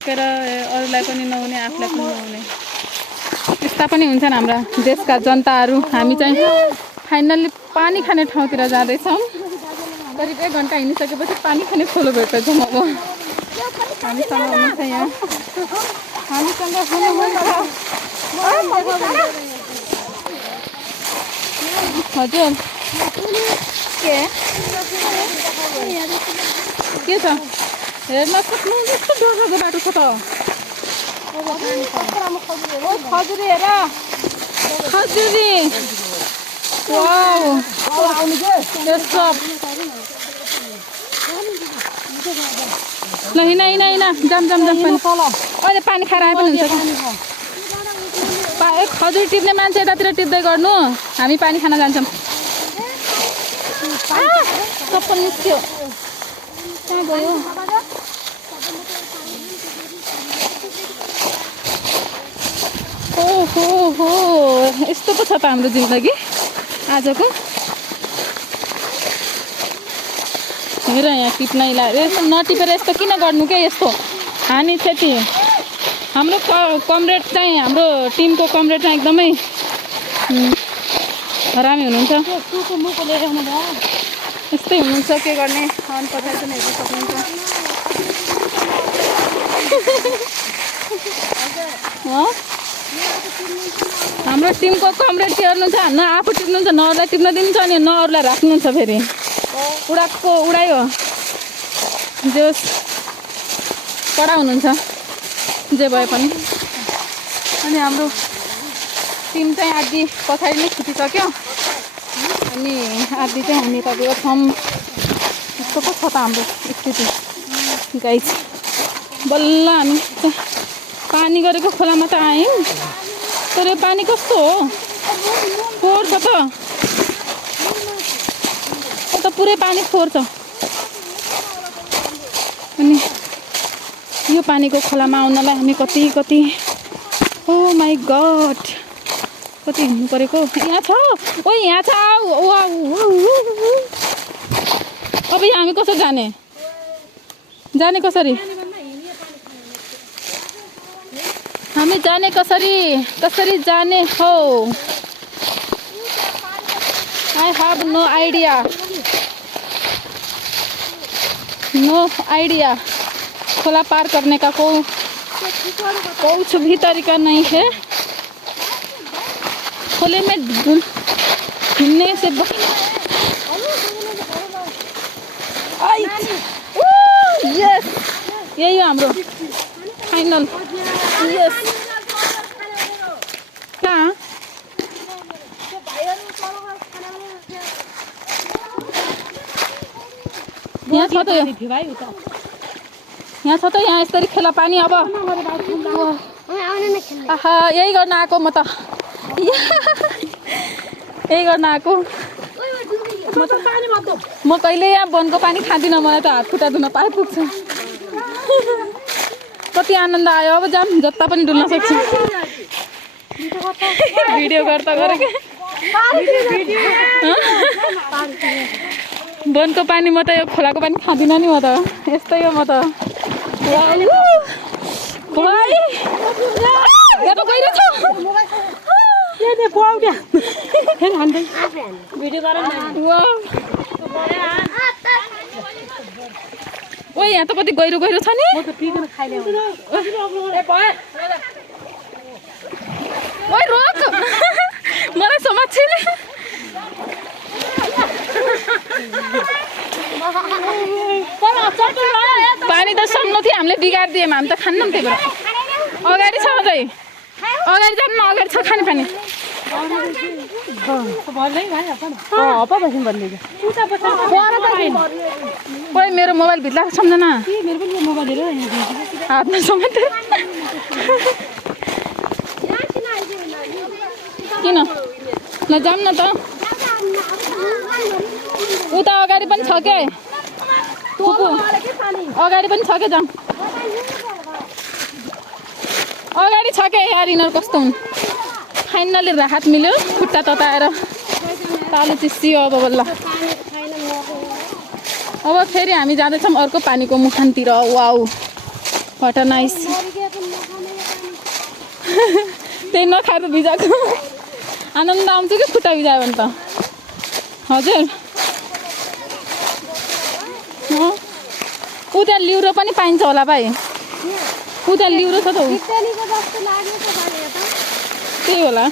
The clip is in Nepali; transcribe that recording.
अरूलाई पनि नहुने आफूलाई पनि नहुने यस्ता पनि हुन्छन् हाम्रा देशका जनताहरू। हामी चाहिँ फाइनल्ली पानी खाने ठाउँतिर जाँदैछौँ। करिब 1 घन्टा हिँडिसकेपछि पानी खाने खोलो भेट्दैछौँ। अब हामीसँग हुनुहुन्छ यहाँ हामीसँग हुनुहुन्छ हजुर के छ हेर्न सक्नुहुन्छ यस्तो डरलाग्दो बाटो छ त। खजुरी हेर खजुरी वाउ यस्तो ल हिँड हिँड हिँड जाम जाम जाम पनि अहिले पानी खाएर आए पनि हुन्छ। खजुरी टिप्ने मान्छे यतातिर टिप्दै गर्नु हामी पानी खान जान्छौँ। सबै निस्क्यो कहाँ गयो? हो यस्तो पो छ त हाम्रो जिन्दगी आजको। हेर यहाँ टिप्नै लाग्यो यस्तो नटिपेर यस्तो किन गर्नु के यस्तो हानि क्षति। हाम्रो कमरेड चाहिँ हाम्रो टिमको कमरेड चाहिँ एकदमै हरामी हुनुहुन्छ। यस्तै हुनुहुन्छ के गर्ने अन पठाइ पनि हेर्न सक्नुहुन्छ। हाम्रो टिमको कमरेड के गर्नुहुन्छ न आफू टिप्नुहुन्छ न अरूलाई टिप्न दिनुहुन्छ अनि न अरूलाई राख्नुहुन्छ। फेरि उडाको उडाइ हो जो कडा हुनुहुन्छ जे भए पनि। अनि हाम्रो टिम चाहिँ आधी पछाडि नै छुटिसक्यो अनि आधी चाहिँ हामी तपाईँको छौँ। यस्तो पो छ त हाम्रो स्थिति गाइस। बल्ल हामी पानी गरेको खोलामा त आयौँ तर यो पानी कस्तो हो फोहोर छ त पुरै पानी फोहोर छ। अनि यो पानीको खोलामा आउनलाई हामी कति ओ माई गड कति हिँड्नु परेको। यहाँ छ ओ यहाँ छ अब यहाँ हामी कसरी जाने कसरी हामी जाने कसरी जाने हो? I have no idea. खोला पार करने का कुछ भी तरीका नहीं है। खोले में घूमने से यस यही हो हाम्रो फाइनल। यस कहाँ यहाँ छ त यहाँ यसरी खेला पानी। अब आहा यही गर्न आएको म त यही गर्न आएको म कहिले यहाँ वनको पानी खाँदिनँ। मलाई त हात खुट्टा धुन पाए पुग्छ। कति आनन्द आयो। अब जाम जता पनि डुल्न सक्छु। भिडियो गर्दा गरे के वनको पानी म त यो खोलाको पानी खाँदिनँ नि। म त यस्तै हो म त। ओ यहाँ त कति गहिरो छ नि। ओइ रोक मलाई समात्छिन्। पानी त सक्नु थियो हामीले बिगारिदियौँ। हामी त खान्नौँ त्यही भएर अगाडि छ अझै अगाडि जानु न। अगाडि छ खाने पानी। ओइ मेरो मोबाइल भित्र सम्झना हातमा समात किन ल जाम न त। उता अगाडि पनि छ के अगाडि पनि छ के जाम अगाडि छ के यार। यिनीहरू कस्तो हुन्। फाइनली राहत मिल्यो। खुट्टा तताएर तालु चिसियो। अब बल्ल अब फेरि हामी जाँदैछौँ अर्को पानीको मुहानतिर। वाउ वाट अ नाइस त्यही नखाएर भिजाएको आनन्द आउँछ कि खुट्टा भिजायो भने त हजुर उता लिउरो पनि पाइन्छ होला भाइ उता लिउरो छ त त्यही होला